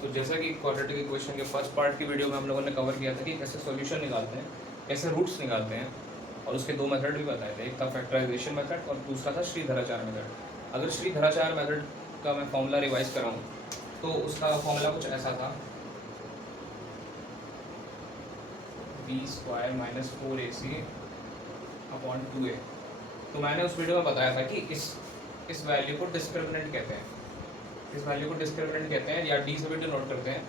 तो जैसा कि क्वाड्रेटिक इक्वेशन के फर्स्ट पार्ट की वीडियो में हम लोगों ने कवर किया था कि कैसे सॉल्यूशन निकालते हैं, कैसे रूट्स निकालते हैं, और उसके दो मेथड भी बताए थे। एक था फैक्टराइजेशन मेथड और दूसरा था श्रीधराचार्य मेथड। अगर श्रीधराचार्य मेथड का मैं फॉर्मूला रिवाइज कराऊँ तो उसका फॉर्मूला कुछ ऐसा था, b² - 4ac अपॉन 2a। तो मैंने उस वीडियो में बताया था कि इस वैल्यू को डिस्क्रिमिनेंट कहते हैं, इस वैल्यू को डिस्क्रिमिनेंट कहते हैं या डी से भी डिनोट करते हैं।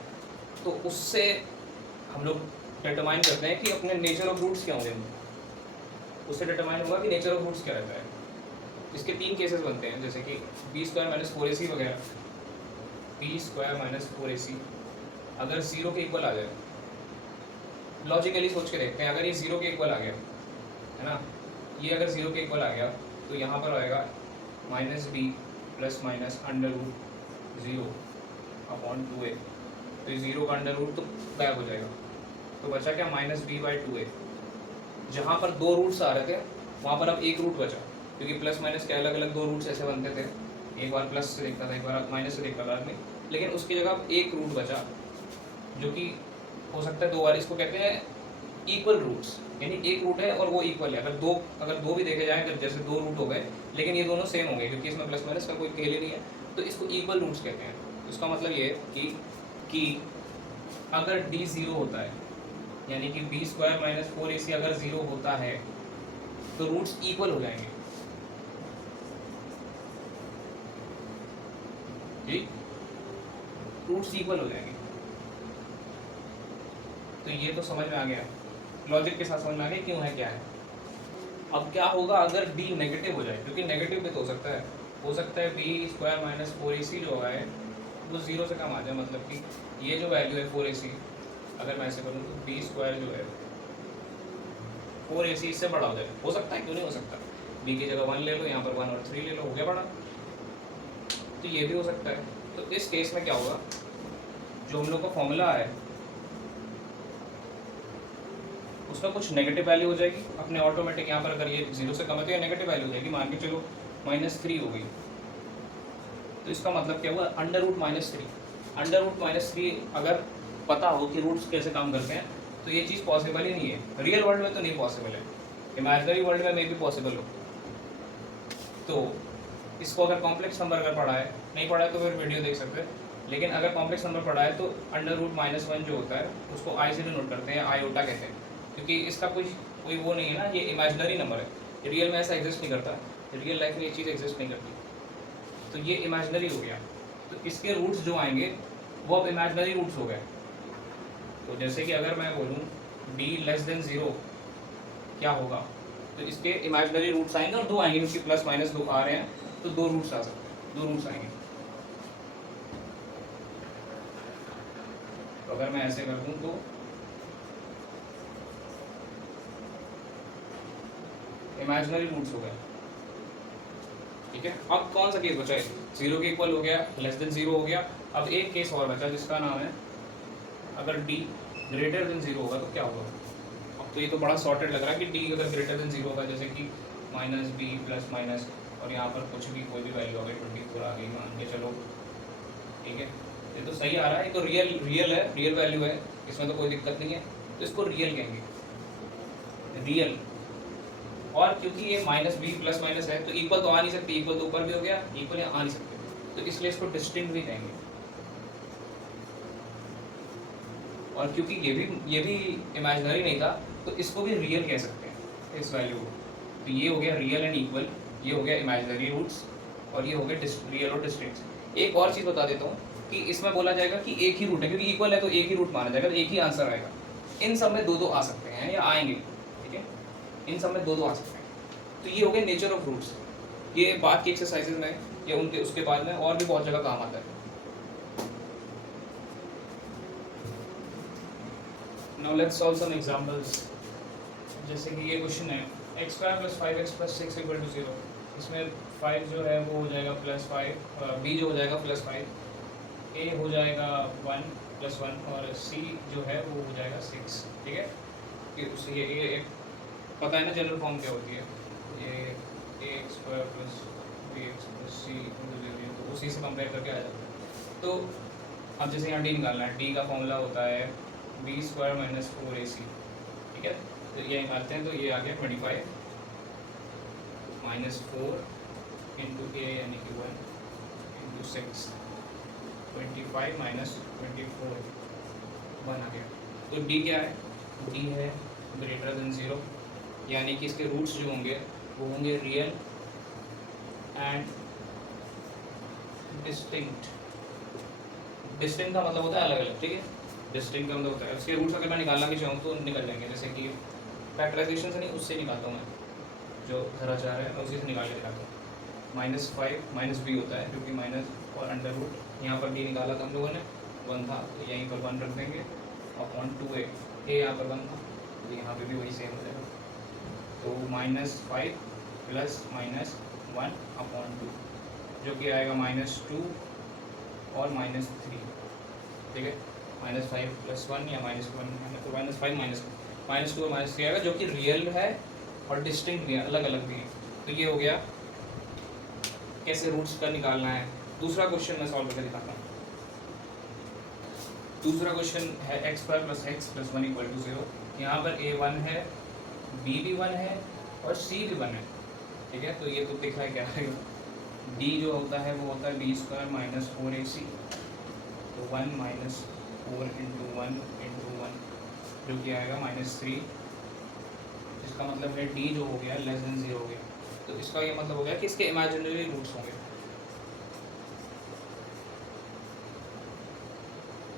तो उससे हम लोग डिटरमाइन करते हैं कि अपने नेचर ऑफ रूट्स क्या होंगे, उससे डिटरमाइन होगा कि नेचर ऑफ रूट्स क्या रहता है। इसके तीन केसेस बनते हैं, जैसे कि b² - 4ac वगैरह। b² - 4ac अगर 0 के इक्वल आ जाए, लॉजिकली सोच के देखते हैं, अगर ये 0 के इक्वल आ गया है ना, ये अगर 0 के इक्वल आ गया तो यहाँ पर आएगा -b + (√0) अपॉन 2a। तो 0 का अंडर रूट तो गायब हो जाएगा, तो बचा क्या -b/2a। जहाँ पर दो रूट्स आ रहे थे वहाँ पर अब एक रूट बचा, क्योंकि प्लस माइनस के अलग अलग दो रूट्स ऐसे बनते थे, एक बार प्लस से देखता था, एक बार माइनस से देखता था, लेकिन उसकी जगह अब एक रूट बचा जो कि हो सकता है दो बार। इसको कहते हैं इक्वल रूट्स, यानी एक रूट है और वो इक्वल है। अगर दो भी देखे जाए, जैसे दो रूट हो गए लेकिन ये दोनों सेम होंगे क्योंकि इसमें प्लस माइनस का कोई खेल ही नहीं है, तो इसको इक्वल रूट्स कहते हैं। इसका मतलब ये कि अगर d 0 होता है, यानी कि b² - 4ac अगर 0 होता है तो रूट्स इक्वल हो जाएंगे। ठीक, रूट्स इक्वल हो जाएंगे। तो ये तो समझ में आ गया, लॉजिक के साथ समझ में आ गया क्यों है क्या है। अब क्या होगा अगर d नेगेटिव हो जाए, क्योंकि नेगेटिव भी तो हो सकता है b² - 4ac जो है वो 0 से कम आ जाए, मतलब कि ये जो वैल्यू है 4ac, अगर मैं ऐसे करूँ तो b² जो है 4ac इससे बड़ा हो जाए। हो सकता है, क्यों नहीं हो सकता, b की जगह 1 ले लो, यहाँ पर 1 और 3 ले लो, हो गया बड़ा। तो ये भी हो सकता है। तो इस केस में क्या होगा, जो हम लोग का फॉर्मूला है उसका कुछ नेगेटिव वैल्यू हो जाएगी अपने ऑटोमेटिक। यहाँ पर अगर ये 0 से कम है तो ये नेगेटिव वैल्यू हो जाएगी, मान के चलो -3 हो गई। तो इसका मतलब क्या हुआ, √-3। √-3 अगर पता हो कि रूट्स कैसे काम करते हैं तो ये चीज़ पॉसिबल ही नहीं है। रियल वर्ल्ड में तो नहीं पॉसिबल है, इमेजिनरी वर्ल्ड में मे भी पॉसिबल हो। तो इसको अगर कॉम्प्लेक्स नंबर अगर पढ़ा है, नहीं पढ़ा है तो फिर वीडियो देख सकते हैं, लेकिन अगर कॉम्प्लेक्स नंबर पढ़ा है तो √-1 जो होता है उसको आई से डिनोट करते हैं, आयोटा कहते हैं, क्योंकि इसका कोई वो नहीं है ना, ये इमेजिनरी नंबर है। रियल में ऐसा एग्जिस्ट नहीं करता, रियल लाइफ में ये चीज़ एग्जिस्ट नहीं करती, तो ये इमेजिनरी हो गया। तो इसके रूट्स जो आएंगे वो अब इमेजिनरी रूट्स हो गए। तो जैसे कि अगर मैं बोलूँ d <0 क्या होगा, तो इसके इमेजिनरी रूट्स आएंगे और दो आएंगे, क्योंकि प्लस माइनस दो आ रहे हैं तो दो रूट्स आ सकते हैं, दो रूट्स आएंगे। तो अगर मैं ऐसे कर दूँ तो इमेजिनरी रूट्स हो गए। ठीक है, अब कौन सा केस बचा है, 0 के इक्वल हो गया, <0 हो गया। अब एक केस और बचा जिसका नाम है अगर d <0 होगा तो क्या होगा। अब तो ये तो बड़ा सॉर्टेड लग रहा है कि d अगर <0 होगा, जैसे कि -b ± और यहाँ पर कुछ भी कोई भी वैल्यू आ गई, 24 आ गई मान के चलो। ठीक है, ये तो सही आ रहा है, ये तो रियल है, रियल वैल्यू है, इसमें तो कोई दिक्कत नहीं है, तो इसको रियल कहेंगे, रियल। और क्योंकि ये -b ± है तो इक्वल तो आ नहीं सकती, इक्वल तो ऊपर भी हो गया, इक्वल यहाँ आ नहीं सकते, तो इसलिए इसको डिस्टिंक्ट भी कहेंगे। और क्योंकि ये भी इमेजिनरी नहीं था तो इसको भी रियल कह सकते हैं, इस वैल्यू को। तो ये हो गया रियल एंड इक्वल, ये हो गया इमेजिनरी रूट्स, और ये हो गया रियल और डिस्टिंक्ट। एक और चीज़ बता देता हूँ कि इसमें बोला जाएगा कि एक ही रूट है, क्योंकि इक्वल है तो एक ही रूट माना जाएगा, तो एक ही आंसर आएगा। इन सब में दो आ सकते हैं या आएंगे, ठीक है, इन सब में दो आ सकते हैं। तो ये हो गया नेचर ऑफ रूट्स। ये बाद की एक्सरसाइजेज में या उनके उसके बाद में और भी बहुत जगह काम आता है। Now let's solve some examples। जैसे कि ये क्वेश्चन है x² + 5x + 6 = 0। इसमें 5 जो है वो हो जाएगा +5, b जो हो जाएगा +5, a हो जाएगा 1 + 1 और c जो है वो हो जाएगा 6। ठीक है, कि उससे ये पता है ना जनरल फॉर्म क्या होती है, ये a² + bx + c = 0, तो उसी से कंपेयर करके आ जाता है। तो अब जैसे यहाँ डी निकालना है, डी का फॉर्मूला होता है बी स्क्वायर माइनस 4ac, ठीक है। तो ये निकालते हैं, तो ये आ गया 25 माइनस 4 इंटू ए यानी कि 1 इंटू 6, 25 माइनस 24 1 आ गया। तो डी क्या है, डी है ग्रेटर देन 0, यानी कि इसके रूट्स जो होंगे वो होंगे रियल एंड डिस्टिंक्ट। डिस्टिंक्ट का मतलब होता है अलग अलग, ठीक है। डिस्टिंक्ट का मतलब होता है उसके रूट्स अगर मैं निकालना भी चाहूँ तो निकल जाएंगे, जैसे कि फैक्टराइजेशन से नहीं, उससे निकालता हूँ मैं, जो धराचार है उसी से निकाल के दिखाता हूँ। -5 माइनस बी होता है, क्योंकि माइनस और अंडर रूट यहाँ पर डी निकाला था हम लोगों ने, 1 था तो यहीं पर 1 रख देंगे, अपॉन 2a, ए यहाँ पर 1 था तो यहाँ पे भी वही सेम हो जाएगा। तो -5 प्लस -1 अपॉन 2, जो कि आएगा -2 और -3, ठीक है। -5 प्लस 1 या -1, तो -5 -2 और -3 आएगा, जो कि रियल है और डिस्टिंक्ट भी है, अलग अलग भी है। तो ये हो गया कैसे रूट्स का निकालना है। दूसरा क्वेश्चन मैं सॉल्व करके दिखाता हूँ। दूसरा क्वेश्चन है x² + x + 1 = 0। यहाँ पर a 1 है, b भी 1 है और c भी 1 है, ठीक है। तो ये तो दिख रहा है क्या है, d जो होता है वो होता है b² - 4ac, तो 1 - 4 × 1 × 1, जो कि आएगा -3। इसका मतलब है d जो हो गया लेस देन 0 हो गया। तो इसका ये मतलब हो गया कि इसके इमेजिनरी रूट्स होंगे,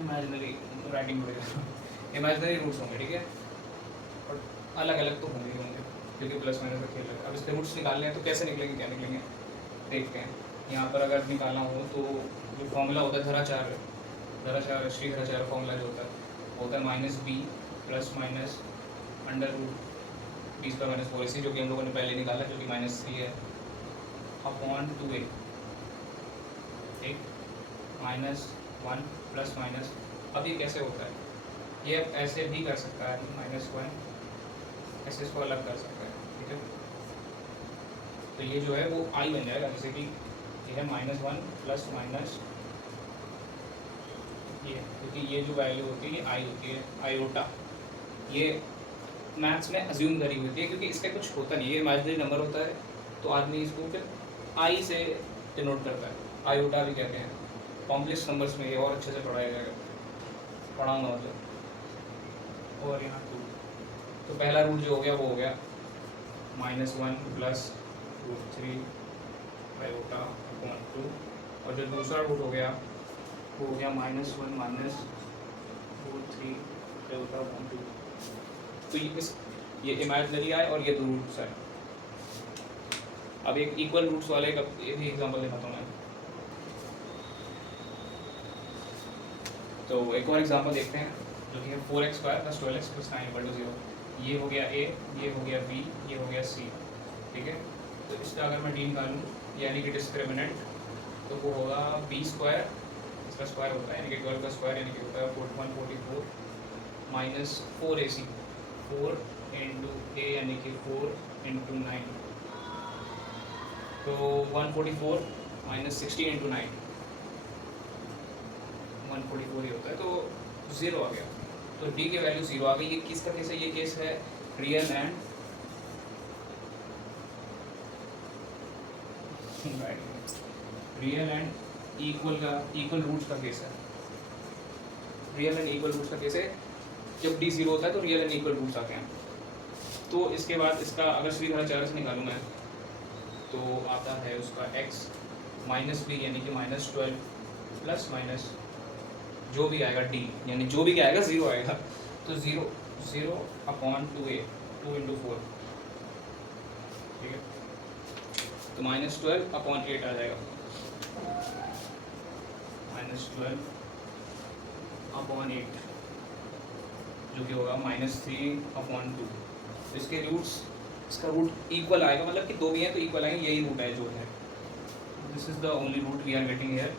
इमेजिनरी राइटिंग वगैरह इमेजिनरी रूट्स होंगे, ठीक है। और अलग अलग तो होंगे ही होंगे, क्योंकि प्लस माइनस का खेल है। अब इसके रूट्स निकालने हैं तो कैसे निकलेंगे, क्या निकलेंगे देखते हैं। यहाँ पर अगर निकालना हो तो जो फॉर्मूला होता है धराचार श्री धराचार फॉर्मूला जो होता है -b plus minus under root b² - 4ac, जो कि हम लोगों ने पहले निकाला, जो कि -3 है, अपॉन 2a, ठीक, -1 प्लस माइनस। अब ये कैसे होता है, ये अब ऐसे भी कर सकता है, -1 ऐसे इसको अलग कर सकता है, ठीक है। तो ये जो है वो i बन जाएगा, जैसे कि ये है -1 प्लस माइनस ये, क्योंकि ये जो वैल्यू होती है ये i होती है, आयोटा। ये मैथ्स में अज्यूम करी होती है, क्योंकि इसका कुछ होता नहीं है, ये इमेजिनरी नंबर होता है, तो आदमी इसको फिर i से डिनोट करता है, आयोटा भी कहते हैं। कॉम्प्लेक्स नंबर्स में ये और अच्छे से पढ़ाया जाएगा, पढ़ाऊँगा मतलब। और यहाँ 2, तो पहला रूट जो हो गया वो हो गया -1 प्लस √3 आयोटा अपॉन 2, और जो दूसरा रूट हो गया वो हो गया -1 माइनस √3 आयोटा अपॉन 2। तो ये इमेजिनरी आए और ये 2 रूट्स आए। अब एक इक्वल रूट्स वाले एक भी एग्जांपल दिखाता हूँ मैं। तो एक और एग्जांपल देखते हैं, जो कि है 4x² + 12x + 9 = 0। ये हो गया a, ये हो गया b, ये हो गया c, ठीक है। तो इसका अगर मैं d निकालूँ, यानी कि डिस्क्रिमिनेंट, तो वो होगा b², इसका स्क्वायर होता है यानी कि 12 का स्क्वायर, यानी कि होता है 144 माइनस 4ac, 4 × a यानी कि 4 × 9, तो 144 माइनस 60 × 9, 144 ही होता है, तो 0 आ गया। तो d की वैल्यू 0 आ गई। ये किसका केस है, ये केस है रियल एंड इक्वल रूट्स का केस है। रियल एंड इक्वल रूट्स का केस है, जब d 0 होता है तो रियल एंड इक्वल रूट्स आते हैं। तो इसके बाद इसका अगर श्री धराचार्य से निकालूँ मैं, तो आता है उसका x -b यानी कि -12 प्लस माइनस जो भी आएगा d, यानी जो भी क्या आएगा 0 आएगा, तो 0 अपॉन 2a, 2 × 4, ठीक है। तो -12 अपॉन 8 आ जाएगा, -12 अपॉन 8, जो कि होगा -3 अपॉन 2। तो इसके रूट्स, इसका रूट इक्वल आएगा, मतलब कि 2 भी हैं तो इक्वल आएंगे, यही रूट है जो है। This is the only root we are getting here,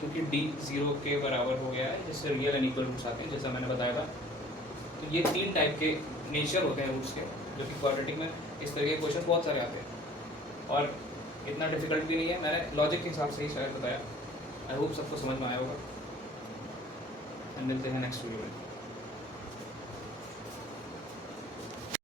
क्योंकि d 0 के बराबर हो गया है, जिससे रियल एंड इक्वल रूट्स आते हैं, जैसा मैंने बताया था। तो ये 3 टाइप के नेचर होते हैं रूट्स के, जो कि क्वाड्रेटिक में इस तरह के क्वेश्चन बहुत सारे आते हैं, और इतना डिफिकल्ट भी नहीं है। मैंने लॉजिक के हिसाब से ही शायद बताया। आई होप सबको समझ में आया होगा। मिलते हैं नेक्स्ट वीडियो में।